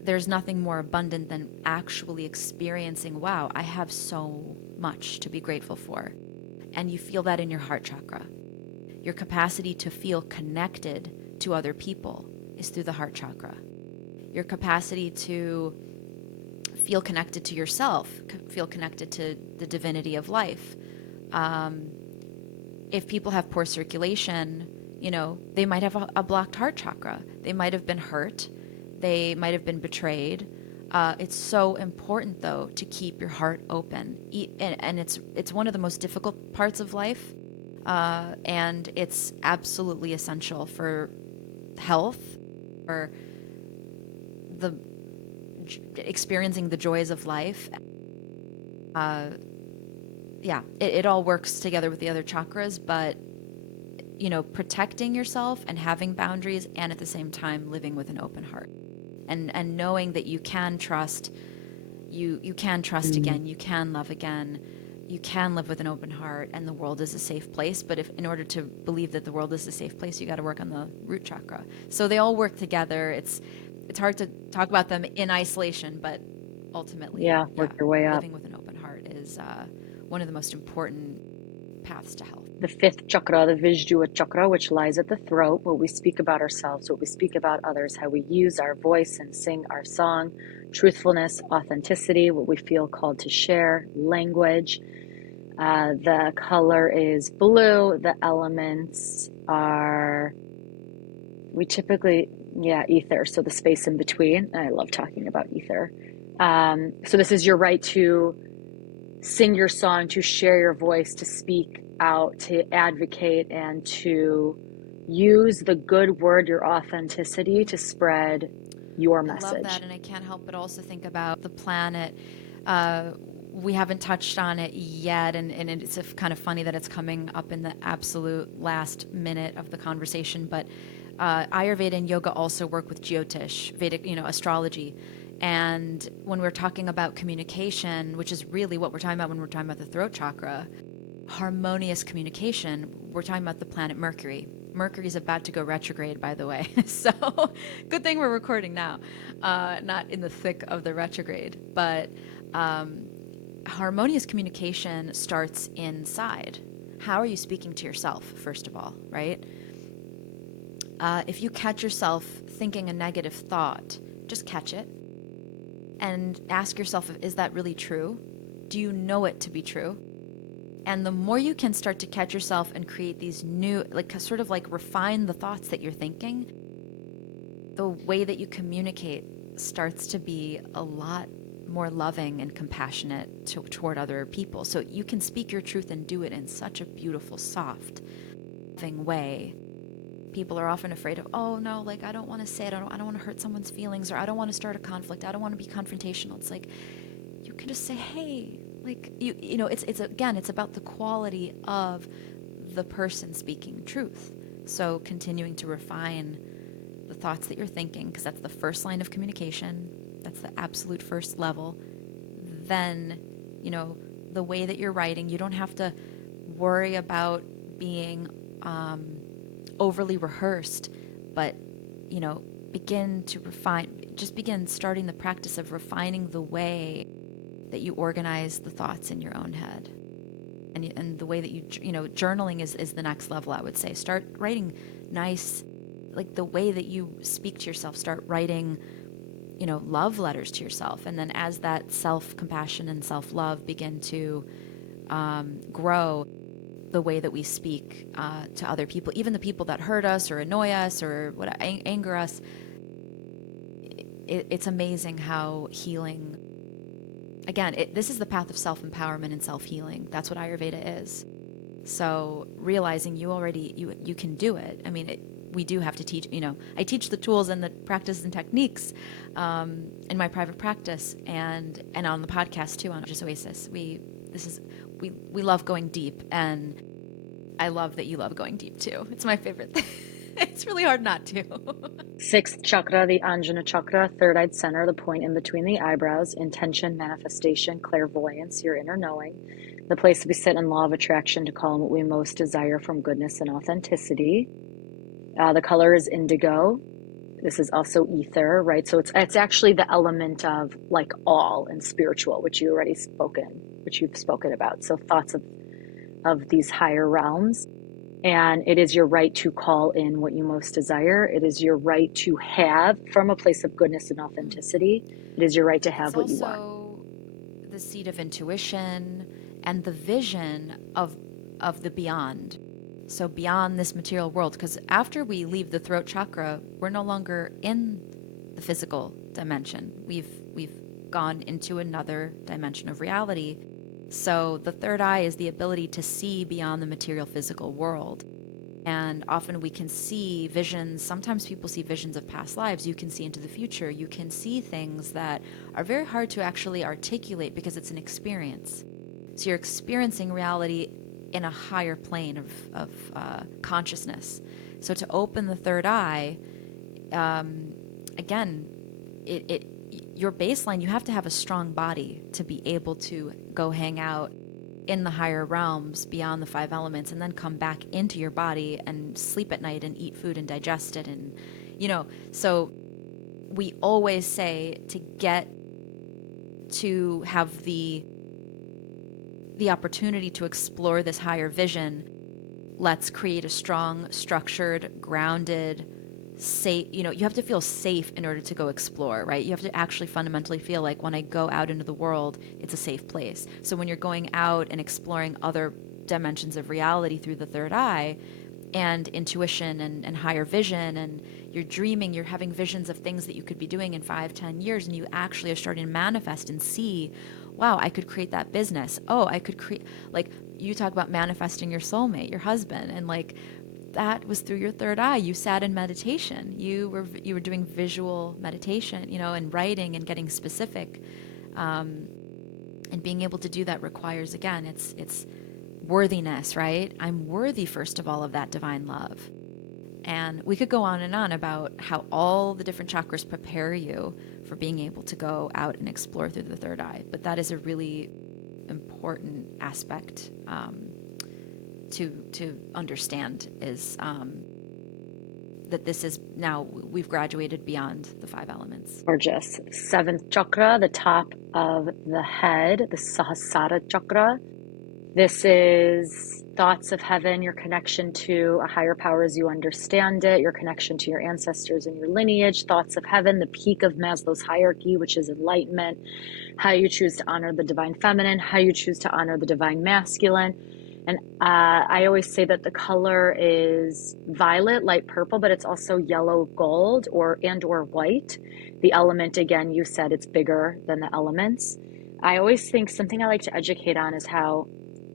There's nothing more abundant than actually experiencing, wow, I have so much to be grateful for. And you feel that in your heart chakra. Your capacity to feel connected to other people is through the heart chakra. Your capacity to feel connected to yourself, feel connected to the divinity of life. If people have poor circulation, they might have a blocked heart chakra. They might have been hurt. They might have been betrayed. It's so important, though, to keep your heart open. And it's one of the most difficult parts of life. And it's absolutely essential for health, for experiencing the joys of life. It all works together with the other chakras, but protecting yourself and having boundaries, and at the same time living with an open heart, and knowing that you can trust, you can trust again, you can love again, you can live with an open heart, and the world is a safe place. But in order to believe that the world is a safe place, you got to work on the root chakra. So they all work together. It's hard to talk about them in isolation, but ultimately, work your way up. Living with an open heart is one of the most important paths to health. The 5th chakra, the Vijduva chakra, which lies at the throat, what we speak about ourselves, what we speak about others, how we use our voice and sing our song, truthfulness, authenticity, what we feel called to share, language. The color is blue. The elements are, we typically, ether, so the space in between. I love talking about ether. So this is your right to sing your song, to share your voice, to speak out, to advocate, and to use the good word, your authenticity, to spread your message. I love that, and I can't help but also think about the planet. We haven't touched on it yet, and it's kind of funny that it's coming up in the absolute last minute of the conversation, but Ayurveda and yoga also work with Jyotish, Vedic, astrology. And when we're talking about communication, which is really what we're talking about when we're talking about the throat chakra, harmonious communication, we're talking about the planet Mercury. Mercury's about to go retrograde, by the way. So good thing we're recording now, not in the thick of the retrograde. But harmonious communication starts inside. How are you speaking to yourself, first of all, right? If you catch yourself thinking a negative thought, just catch it and ask yourself, is that really true? Do you know it to be true? And the more you can start to catch yourself and create these new, like sort of like refine the thoughts that you're thinking, the way that you communicate starts to be a lot more loving and compassionate toward other people. So you can speak your truth and do it in such a beautiful, soft, loving way. People are often afraid of, oh no, like I don't want to say it, I don't want to hurt someone's feelings, or I don't want to start a conflict, I don't want to be confrontational. It's like you can just say, hey, like you know, it's again, it's about the quality of the person speaking truth. So continuing to refine the thoughts that you're thinking, because that's the first line of communication, that's the absolute first level. Then, you know, the way that you're writing, you don't have to worry about being overly rehearsed, but, you know, begin starting the practice of refining the way that you organize the thoughts in your own head. And the way that you know, journaling is the next level, I would say. Start writing nice, like the way that you speak to yourself, start writing, you know, love letters to yourself. And then as that self-compassion and self-love begin to grow, the way that we speak to other people, even the people that hurt us or annoy us or anger us, it's amazing how healing, again, this is the path of self-empowerment and self-healing. That's what Ayurveda is. So realizing you can do it. I mean, we do have to teach, you know, I teach the tools and the practices and techniques in my private practice and on the podcast too, on Just Oasis. We love going deep, and I love that you love going deep too. It's my favorite thing. It's really hard not to. Sixth chakra, the Anjana chakra, third eye center, the point in between the eyebrows, intention, manifestation, clairvoyance, your inner knowing, the place we sit in law of attraction to call in what we most desire from goodness and authenticity. The color is indigo. This is also ether, right? So it's actually the element of like all and spiritual, which you've spoken about. So thoughts of these higher realms. And it is your right to call in what you most desire. It is your right to have from a place of goodness and authenticity. It is your right to have It's what you want. also the seat of intuition and the vision of the beyond. So beyond this material world, because after we leave the throat chakra, we're no longer in the physical dimension. We've gone into another dimension of reality. So the third eye is the ability to see beyond the material physical world. And often we can see visions. Sometimes people see visions of past lives. You can see into the future. You can see things that are very hard to actually articulate because it's an experience. So you're experiencing reality in a higher plane of consciousness. So to open the third eye, again, your baseline, you have to have a strong body to be able to go hang out in the higher realms beyond the five elements and then come back into your body and sleep at night and eat food and digest it. And, you know, so we always say to get to have the opportunity to explore this higher vision, let's create a strong, structured, grounded, safe, you know, you have to feel safe in order to go explore, right? You have to actually fundamentally feel like when I go out into the world, it's a safe place. So when you're going out and exploring other dimensions of reality through the third eye and intuition and higher vision, and you're dreaming, you're having visions of things that you could be doing in 5-10 years, and you actually are starting to manifest and see, wow, I could create that business. Oh, I could create, like you talk about manifesting your soulmate, your husband, and like that was through your third eye. You sat in meditation. You were doing visual meditation, you know, and writing and getting specific. And being able to do that requires, again, it's worthiness, right? I'm worthy, first of all, of that divine love. And we could go on and on about how all the different chakras prepare you for being able to go out and explore through the third eye. But that is a really important aspect to understand, is that this is now, we've graduated beyond the five elements. Gorgeous. Seventh chakra, the top of the head, the Sahasrara chakra. This is thoughts of heaven, your connection to a higher power as you understand it, your connection to your ancestors and your lineage, thoughts of heaven, the peak of Maslow's hierarchy, which is enlightenment, how you choose to honor the divine feminine, how you choose to honor the divine masculine. And I always say that the color is violet, light purple, but it's also yellow gold or white. The element, again, you said it's bigger than the elements. I always think something I like to educate on is how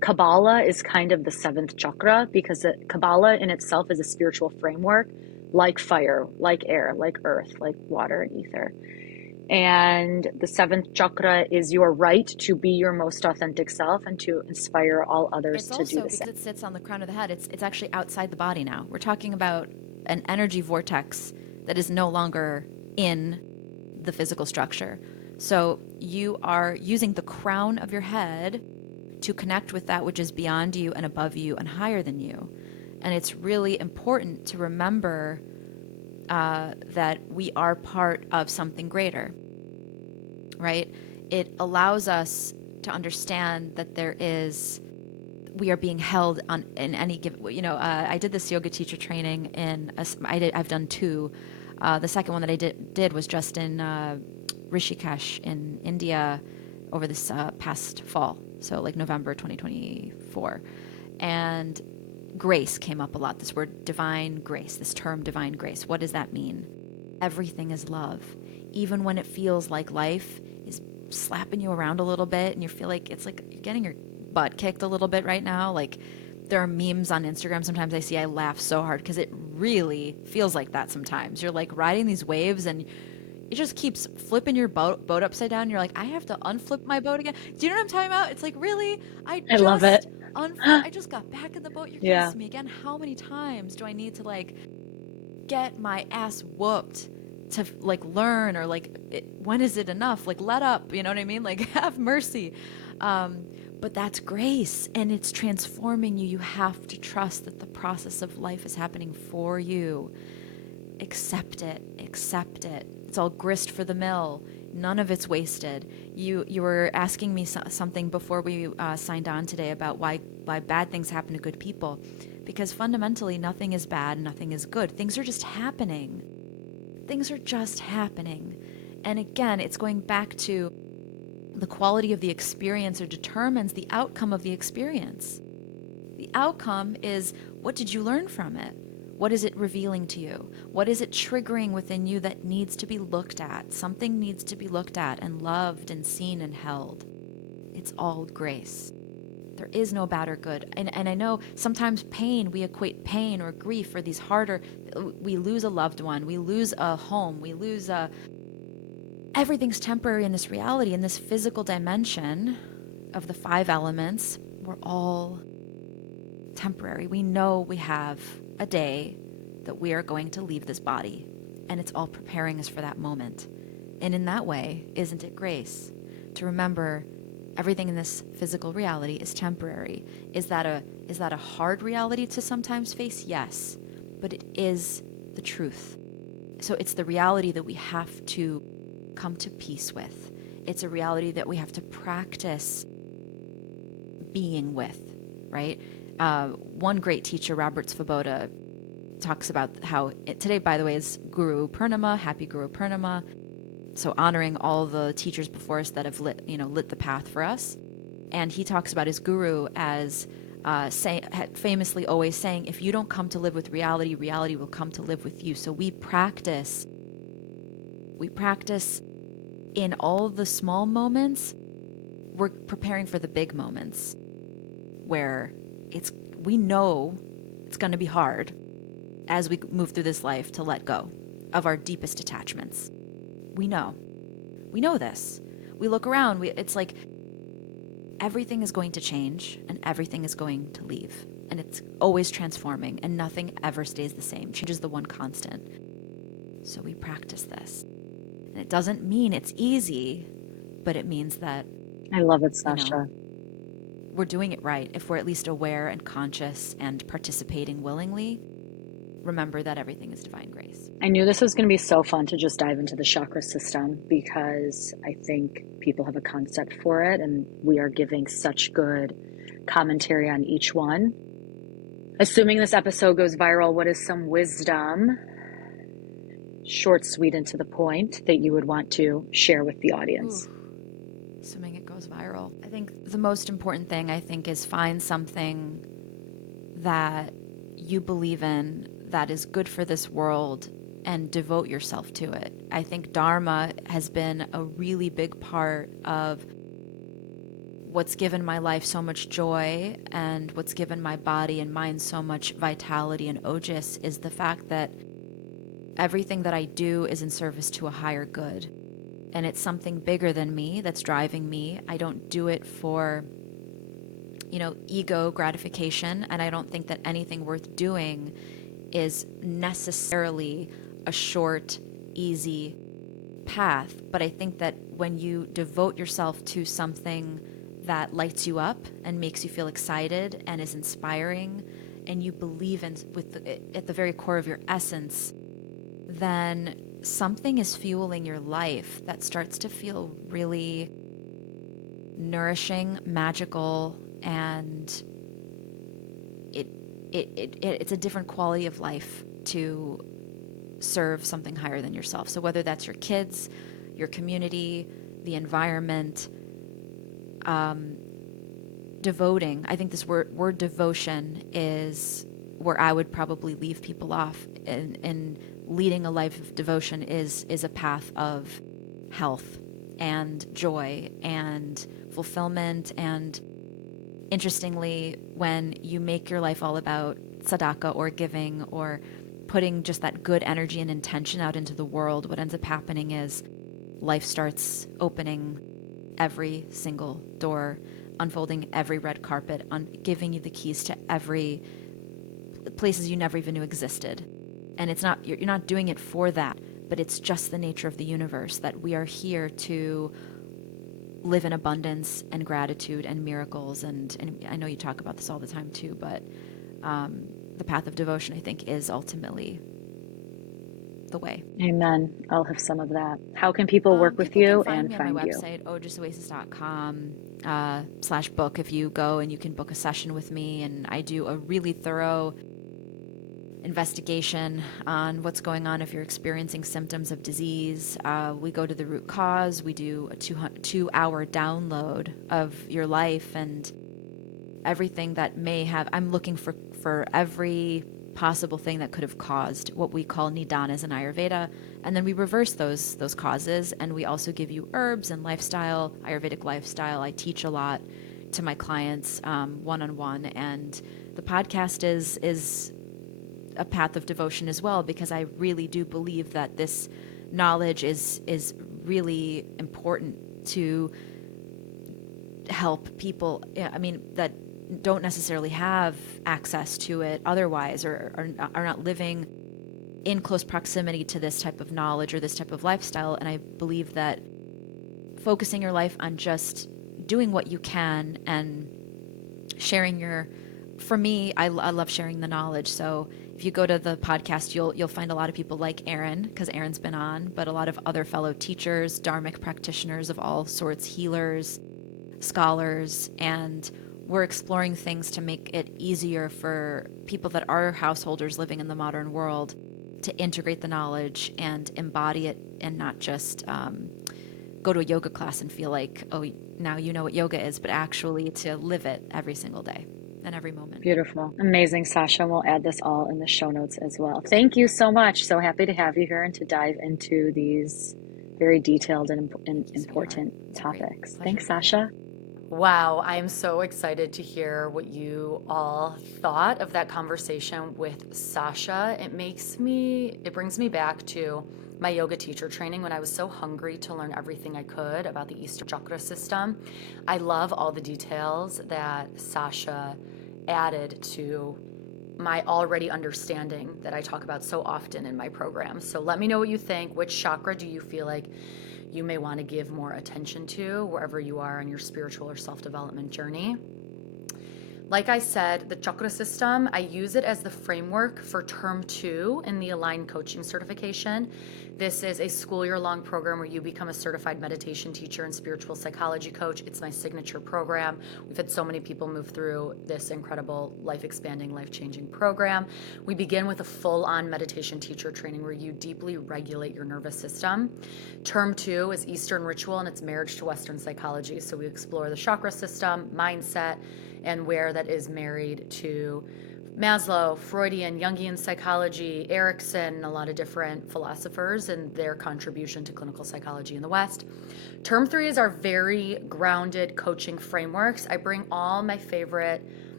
Kabbalah is kind of the seventh chakra, because Kabbalah in itself is a spiritual framework, like fire, like air, like earth, like water and ether. And the seventh chakra is your right to be your most authentic self and to inspire all others It's to do also the because same. it sits on the crown of the head, it's actually outside the body now. We're talking about an energy vortex that is no longer in the physical structure. So you are using the crown of your head to connect with that which is beyond you and above you and higher than you. And it's really important to remember that we are part of something greater, right? It allows us to understand that we are being held on in any given. I did this yoga teacher training I've done two. The second one that I did was just in Rishikesh in India over this past fall, so like November 2024. And grace came up a lot. This word divine grace, this term divine grace. What does that mean? Everything is love. Even when it feels like life is slapping you around a little bit and you feel like it's like you're getting your butt kicked a little bit right now. Like there are memes on Instagram sometimes I laugh so hard because it really feels like that sometimes. You're like riding these waves and it just keeps flipping your boat upside down. You're like, I have to unflip my boat again. Do you know what I'm talking about? It's like, really? I love it. I just got back in the boat. You're gonna Yeah, see me again. How many times do I need to like get my ass whooped to like learn, or like when is it enough? Like let up, you know what I mean? Like have mercy. But that's grace and it's transforming you. You have to trust that the process of life is happening for you. Accept it. Accept it. It's all grist for the mill. None of it's wasted. You were asking me something before we signed on today about why bad things happen to good people, because fundamentally nothing is bad, nothing is good. Things are just happening. Things are just happening. And again, it's going back to the quality of the experiencer determines the outcome of the experience. The outcome is, what did you learn from it? What is it revealing to you? What is it triggering within you that needs to be looked at? Something needs to be looked at and loved and seen and held. It's all grace. There is no bad or good. And I know sometimes pain, we equate pain or grief or these harder, we lose a loved one, we lose a home, we lose everything's temporary in this reality, in this physical dimension of the five elements. We're all temporary. We know we have a day that we are going to leave this body, and it's all preparing us for that moment. And in that way, isn't it grace to remember everything in this physical reality is temporary? Is that a hard reality to sometimes face? Yes, but it is the truth. So it's the reality that we have to come to peace with. It's a reality that we have to practice being with, right? One great teacher, Robert Svoboda, talks about how today, by the way, is Guru Purnima. Happy Guru Purnima. So honoring all the teachers before us that have lit the path for us. And he talks about his guru as famously always saying, if you don't come to live with reality, reality will come to live with you. So we practice in all the small moments. We're preparing for the big moments where we know it's going to be hard as we move through this life to let go of our deepest attachments. We know this. We look around, it's like everything is going to change and everything is going to leave, and it's always transforming and nothing ever stays the same. Change is the one constant. So we practice this, and it doesn't mean it's easy, but it means that I love it, Sasha. we're doing it right if we're at least aware and conscious and participating willingly. Remember that everything is divine grace. I knew this was going to be so fun to just dive into the chakra system, because I think people have a concept for it and we are giving such good commentary on each one. Assuming this episode goes viral, what is some wisdom, short, sweet, and to the point, that you would want to share with the audience? Assuming it goes viral. I think the most important thing, is find something that you believe in that is good for this world and devote yourself to it. I think Dharma has been a really big part of what's given my life so much joy and what's given my body and mind so much vitality and ojus is the fact that everything that I do is in service to a higher good. And it's something bigger than me that's driving me. I don't do it for, ego gratification. And I don't think that anything worth doing is necessarily a short, easy path. But I think that when you devote yourself to something that lights you up and makes you feel excited and is inspiring, and you believe in at the very core of your essence, then something is fueling your life that starts to feel really nourishing, magical, and it's a different quality of life to serve something higher than yourself. So whether that's your kids, your community, the environment, devoting, I think this word devotion is where I would probably leave people off. And leading a life of devotion is a path of health and joy and fulfillment. And interestingly, when you make your life all about tzedakah or giving or putting just that good energy and intention out into the world, what ends up happening is life starts opening every single door, unfolding every red carpet, giving you the keys to every places you never even knew existed. And it's not, you're not doing it for that, but it's just the nature of the universe that we are here to live in abundance and gratitude and miracles. And I know you talk about this all the time too, but the path of devotion, I think, is ultimately the way. Amen. I'll have some of that. How can people work with People you can find and me on find my you? website, ojusoasis.com /book. If you go and you can book a session with me, and I do a really thorough investigation on what's going on if you're experiencing symptoms of disease. We go to the root cause. We do a 2-hour download of your life and everything that may have. I'm looking for every possible thing that could have caused what we call nidanas in Ayurveda, and then we reverse those causes, and we also give you herbs and lifestyle, Ayurvedic lifestyle. I teach a lot to my clients one-on-one, and the podcast is a path of devotion as well, because I really do believe that this knowledge is really important to help people, that don't necessarily have access to it otherwise, or are not living in close proximity to this type of knowledge or this type of lifestyle. And I believe that focusing your life on just doing what you can and sharing for me, I love sharing the knowledge. So if you go to the podcast, you'll find a lot of people like Erin, because Erin's been on, but a lot of other fellow teachers, dharmic practitioners of all sorts, healers, scholars, and we're exploring things to make it easier for people that are householders living in the modern world to integrate the knowledge and embody it, and not just go to a yoga class and feel like, oh, now you know what yoga is, but actually to live it every single day and every moment. Beautiful. Amazing, Sasha. We'll add this all in the show notes as well. Thank you so much. So happy to have you here and to dive into these very detailed and important topics. Thanks, Sasha. Wow, I am so excited to hear what you all thought of that conversation with Sasha. It brings me back to my yoga teacher training when I was so hungry to learn everything I could about the Eastern chakra system. I love all the details that Sasha added to my already understanding that I talk about so often in my program. So let me know what you think. Which chakra do you feel like you may want to give more attention to wherever you are on your spiritual or self-development journey? Like I said, the chakra system, I use it as the framework for term 2 in the Align Coaching Certification. This is a school year-long program where you become a certified meditation teacher and spiritual psychology coach. It's my signature program. We've had so many people move through this incredible, life-expanding, life-changing program. We begin with a full-on meditation teacher training where you deeply regulate your nervous system. Term 2 is Eastern ritual, and it's marriage to Western psychology. So we explore the chakra system, mindset, and where that is married to Maslow, Freudian, Jungian psychology, Erickson, a lot of different philosophers and their contribution to clinical psychology in the West. Term 3 is our very grounded coaching frameworks. I bring all my favorite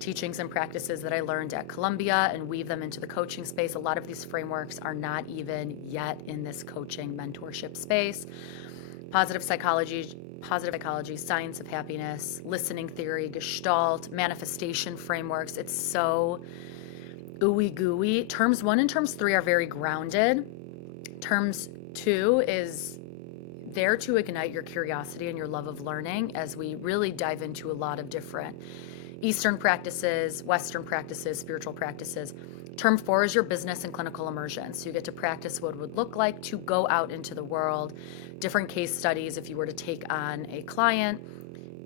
teachings and practices that I learned at Columbia and weave them into the coaching space. A lot of these frameworks are not even yet in this coaching mentorship space. Positive psychology, science of happiness, listening theory, gestalt, manifestation frameworks. It's so ooey gooey. Terms 1 and terms 3 are very grounded. Terms 2 is there to ignite your curiosity and your love of learning as we really dive into a lot of different Eastern practices, Western practices, spiritual practices. Term 4 is your business and clinical immersion. So you get to practice what it would look like to go out into the world, different case studies if you were to take on a client,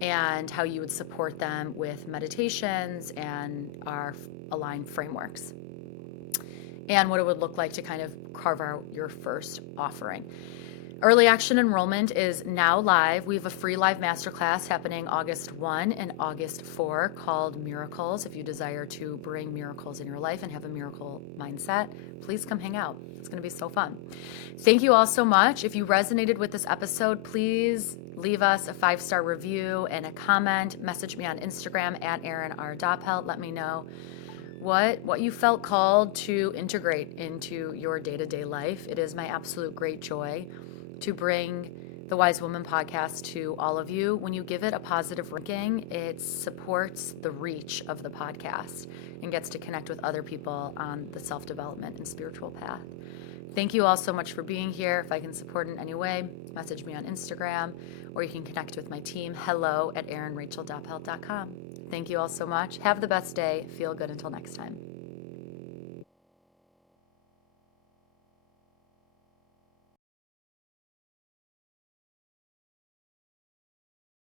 and how you would support them with meditations and our aligned frameworks, and what it would look like to kind of carve out your first offering. Early action enrollment is now live. We have a free live masterclass happening August 1 and August 4 called Miracles. If you desire to bring miracles in your life and have a miracle mindset, please come hang out. It's going to be so fun. Thank you all so much. If you resonated with this episode, please leave us a 5-star review and a comment. Message me on Instagram at Erin R. Doppelt. Let me know what you felt called to integrate into your day-to-day life. It is my absolute great joy to bring the Wise Woman podcast to all of you. When you give it a positive ranking, it supports the reach of the podcast and gets to connect with other people on the self-development and spiritual path. Thank you all so much for being here. If I can support in any way, message me on Instagram, or you can connect with my team, hello@erinracheldoppelt.com. Thank you all so much. Have the best day. Feel good until next time.